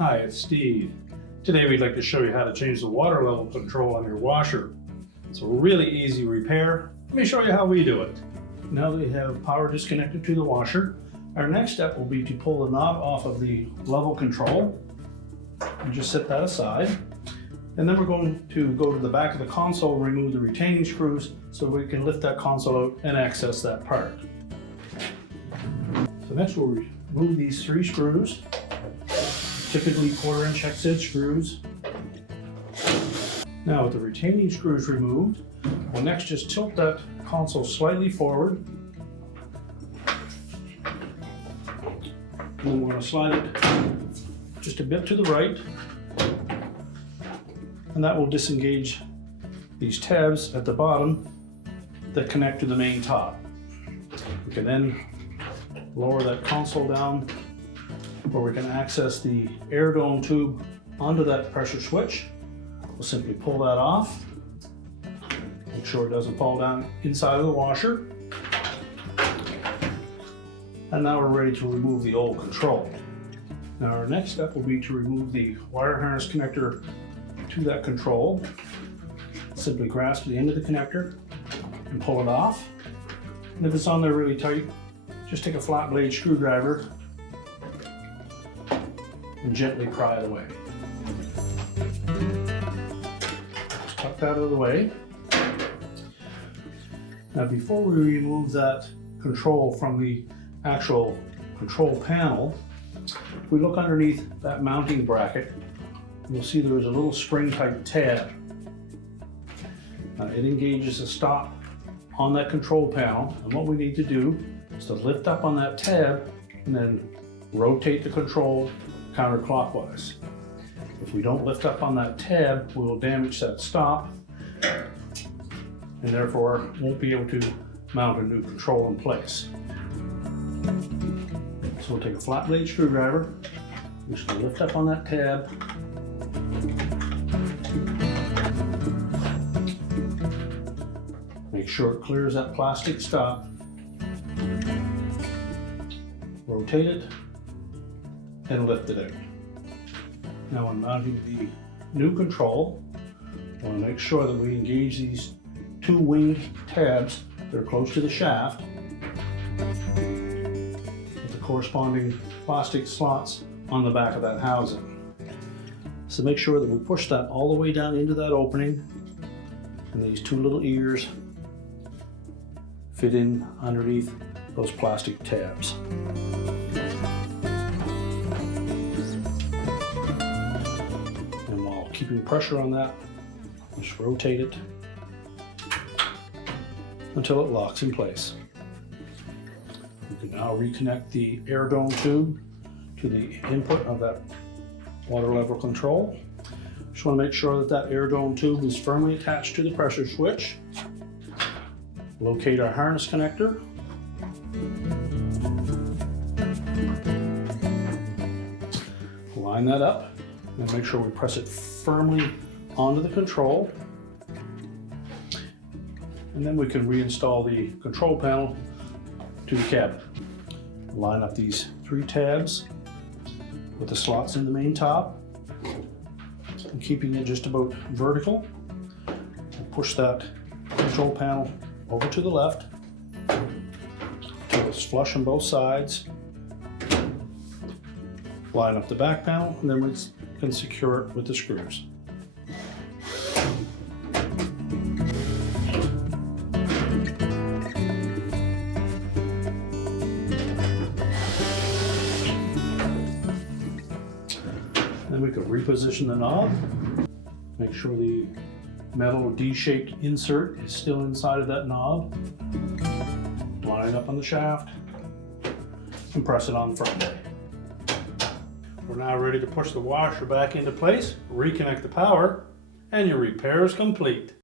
Hi, it's Steve. Today we'd like to show you how to change the water level control on your washer. It's a really easy repair. Let me show you how we do it. Now that we have power disconnected to the washer, our next step will be to pull the knob off of the level control and just set that aside. And then we're going to go to the back of the console and remove the retaining screws so we can lift that console out and access that part. So next we'll remove these 3 screws, typically 1/4" hex head screws. Now with the retaining screws removed, we'll next just tilt that console slightly forward. And then we're going to slide it just a bit to the right. And that will disengage these tabs at the bottom that connect to the main top. We can then lower that console down where we can access the air dome tube onto that pressure switch. We'll simply pull that off. Make sure it doesn't fall down inside of the washer. And now we're ready to remove the old control. Now our next step will be to remove the wire harness connector to that control. Simply grasp the end of the connector and pull it off. And if it's on there really tight, just take a flat blade screwdriver and gently pry it away. Just tuck that out of the way. Now before we remove that control from the actual control panel, if we look underneath that mounting bracket, you'll see there is a little spring type tab. It engages a stop on that control panel, and what we need to do is to lift up on that tab and then rotate the control counterclockwise. If we don't lift up on that tab, we will damage that stop and therefore won't be able to mount a new control in place. So we'll take a flat blade screwdriver, we're just going to lift up on that tab, make sure it clears that plastic stop, rotate it, and lift it out. Now when mounting the new control, I want to make sure that we engage these 2 winged tabs that are close to the shaft with the corresponding plastic slots on the back of that housing. So make sure that we push that all the way down into that opening, and these 2 little ears fit in underneath those plastic tabs. And while keeping pressure on that, just rotate it until it locks in place. We can now reconnect the air dome tube to the input of that water level control. Just want to make sure that that air dome tube is firmly attached to the pressure switch. Locate our harness connector. Line that up and make sure we press it firmly onto the control. And then we can reinstall the control panel to the cabinet. Line up these 3 tabs with the slots in the main top and keeping it just about vertical. We'll push that control panel over to the left until it's flush on both sides. Line up the back panel, and then we can secure it with the screws. Then we can reposition the knob, make sure the metal D-shaped insert is still inside of that knob, line it up on the shaft, and press it on firmly. We're now ready to push the washer back into place, reconnect the power, and your repair is complete.